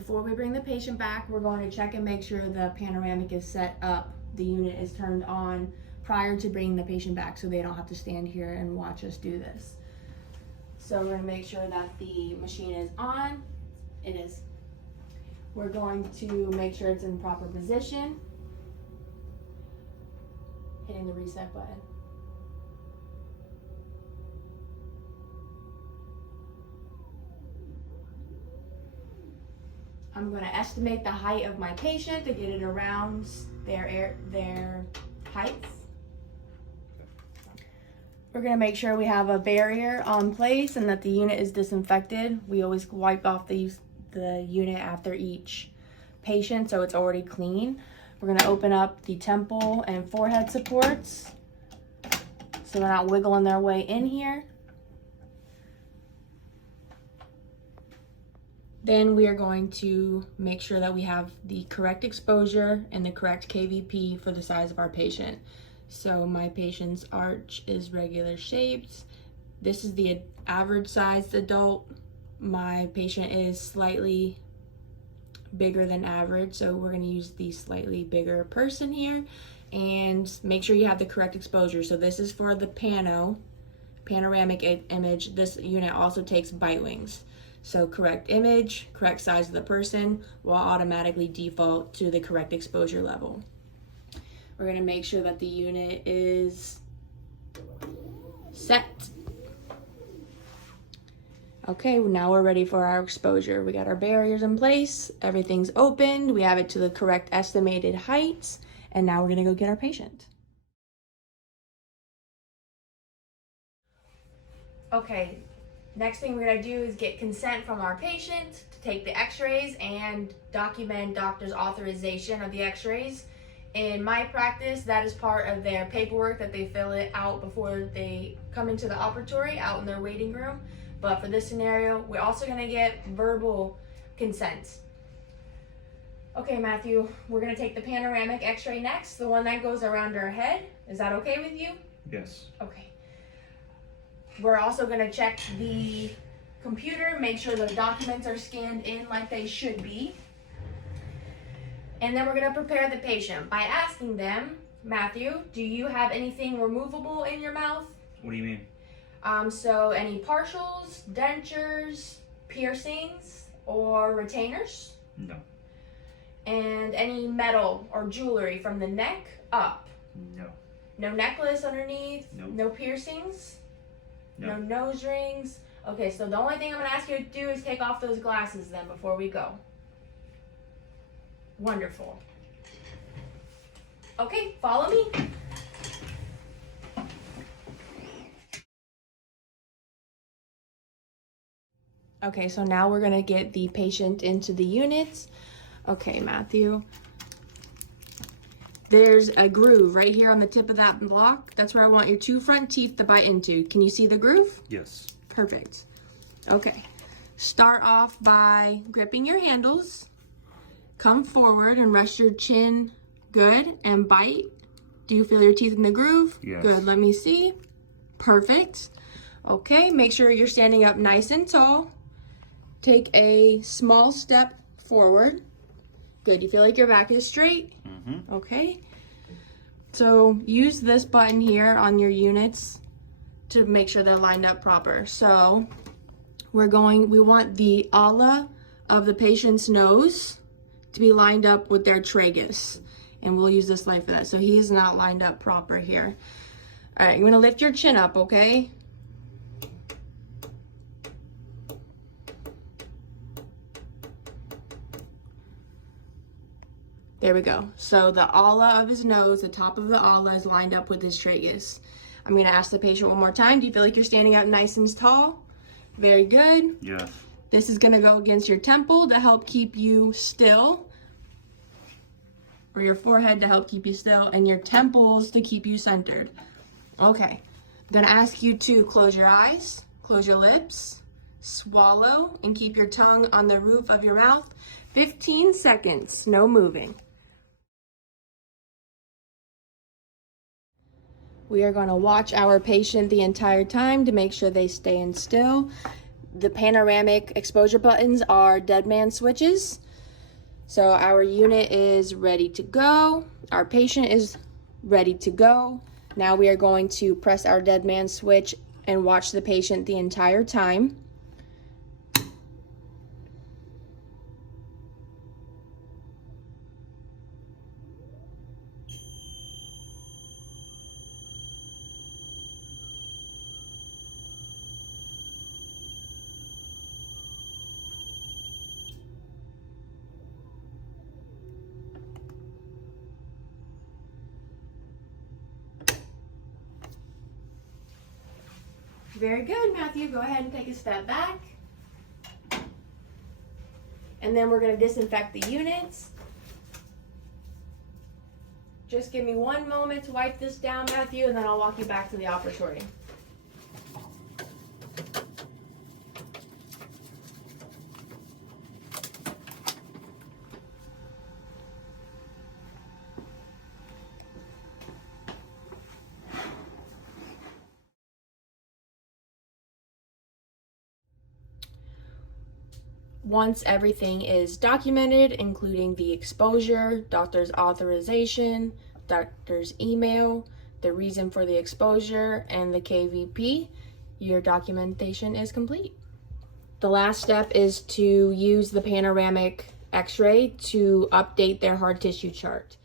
Before we bring the patient back, we're going to check and make sure the panoramic is set up, the unit is turned on prior to bringing the patient back so they don't have to stand here and watch us do this. So we're going to make sure that the machine is on. It is. We're going to make sure it's in proper position. Hitting the reset button. I'm going to estimate the height of my patient to get it around their height. We're going to make sure we have a barrier on place and that the unit is disinfected. We always wipe off the unit after each patient so it's already clean. We're going to open up the temple and forehead supports so they're not wiggling their way in here. Then we are going to make sure that we have the correct exposure and the correct KVP for the size of our patient. So my patient's arch is regular shaped. This is the average sized adult. My patient is slightly bigger than average, so we're going to use the slightly bigger person here. And make sure you have the correct exposure. So this is for the panoramic image. This unit also takes bite wings. So correct image, correct size of the person will automatically default to the correct exposure level. We're going to make sure that the unit is set. Okay, now we're ready for our exposure. We got our barriers in place, everything's opened, we have it to the correct estimated height, and now we're going to go get our patient. Okay, next thing we're going to do is get consent from our patient to take the x-rays and document doctor's authorization of the x-rays. In my practice, that is part of their paperwork that they fill it out before they come into the operatory out in their waiting room. But for this scenario, we're also going to get verbal consent. Okay, Matthew, we're going to take the panoramic x-ray next, the one that goes around our head. Is that okay with you? Yes. Okay. We're also going to check the computer, make sure the documents are scanned in like they should be. And then we're going to prepare the patient by asking them, Matthew, do you have anything removable in your mouth? What do you mean? So any partials, dentures, piercings, or retainers? No. And any metal or jewelry from the neck up? No. No necklace underneath? Nope. No piercings? No. No nose rings? Okay, so the only thing I'm going to ask you to do is take off those glasses then before we go. Wonderful. Okay, follow me. Okay, so now we're gonna get the patient into the units. Okay, Matthew. There's a groove right here on the tip of that block. That's where I want your two front teeth to bite into. Can you see the groove? Yes. Perfect. Okay, start off by gripping your handles. Come forward and rest your chin good and bite. Do you feel your teeth in the groove? Yes. Good, let me see. Perfect. Okay, make sure you're standing up nice and tall. Take a small step forward. Good, you feel like your back is straight? Mm-hmm. Okay. So use this button here on your units to make sure they're lined up proper. So we want the ala of the patient's nose to be lined up with their tragus. And we'll use this light for that. So he's not lined up proper here. All right, you're gonna lift your chin up, okay? There we go. So the ala of his nose, the top of the ala is lined up with his tragus. I'm gonna ask the patient one more time. Do you feel like you're standing up nice and tall? Very good. Yes. This is gonna go against your temple to help keep you still, or your forehead to help keep you still, and your temples to keep you centered. Okay, I'm gonna ask you to close your eyes, close your lips, swallow, and keep your tongue on the roof of your mouth. 15 seconds, no moving. We are gonna watch our patient the entire time to make sure they stay in still. The panoramic exposure buttons are dead man switches. So our unit is ready to go. Our patient is ready to go. Now we are going to press our dead man switch and watch the patient the entire time. Very good, Matthew. Go ahead and take a step back. And then we're going to disinfect the units. Just give me one moment to wipe this down, Matthew, and then I'll walk you back to the operatory. Once everything is documented, including the exposure, doctor's authorization, doctor's email, the reason for the exposure, and the KVP, your documentation is complete. The last step is to use the panoramic x-ray to update their hard tissue chart.